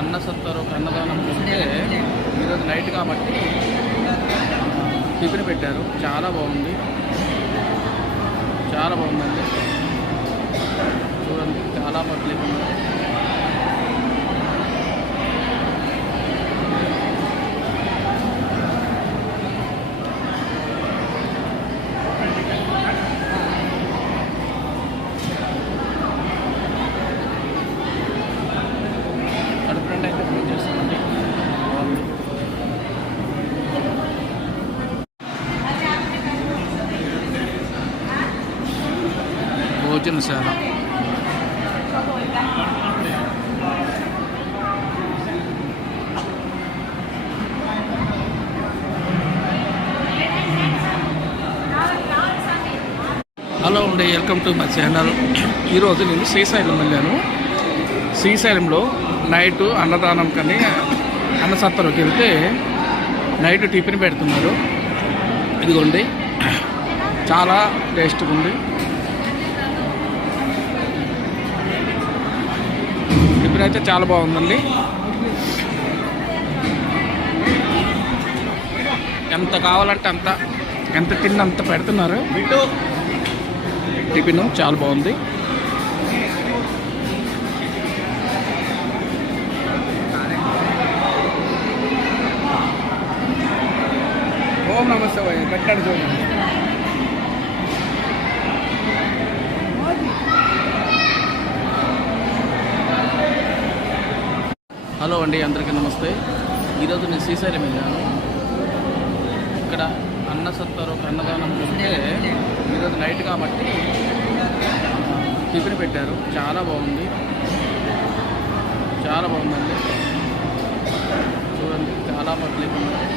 అన్న సత్తారు అన్నదానం చేస్తే ఈరోజు నైట్ కాబట్టి టిఫిన్ పెట్టారు. చాలా బాగుంది, చాలా బాగుందండి. చూడండి, చాలా పబ్లిక్ ఉన్నారు. అయితే పూజ చేస్తామండి. భోజనశాల హలో అండి, వెల్కమ్ టు మై ఛానల్. ఈరోజు నేను శ్రీశైలం వెళ్ళాను. శ్రీశైలంలో నైట్ అన్నదానం కానీ అన్నసత్రంకి వెళ్తే నైట్ టిఫిన్ పెడుతున్నారు. ఇదిగోండి, చాలా టేస్ట్గా ఉంది. టిఫిన్ అయితే చాలా బాగుందండి. ఎంత కావాలంటే అంత, ఎంత తిన్నంత పెడుతున్నారు. టిఫిన్ చాలా బాగుంది. ఓం నమస్తే పెట్టాడు చూడండి. హలో అండి, అందరికీ నమస్తే. ఈరోజు నేను శ్రీశైలం వెళ్ళాను. ఇక్కడ అన్న సత్తారు అన్నదానం చేస్తే ఈరోజు నైట్ కాబట్టి టిఫిన్ పెట్టారు. చాలా బాగుంది, చాలా బాగుందండి. చూడండి, చాలా పబ్లిక్ ఉన్నారు.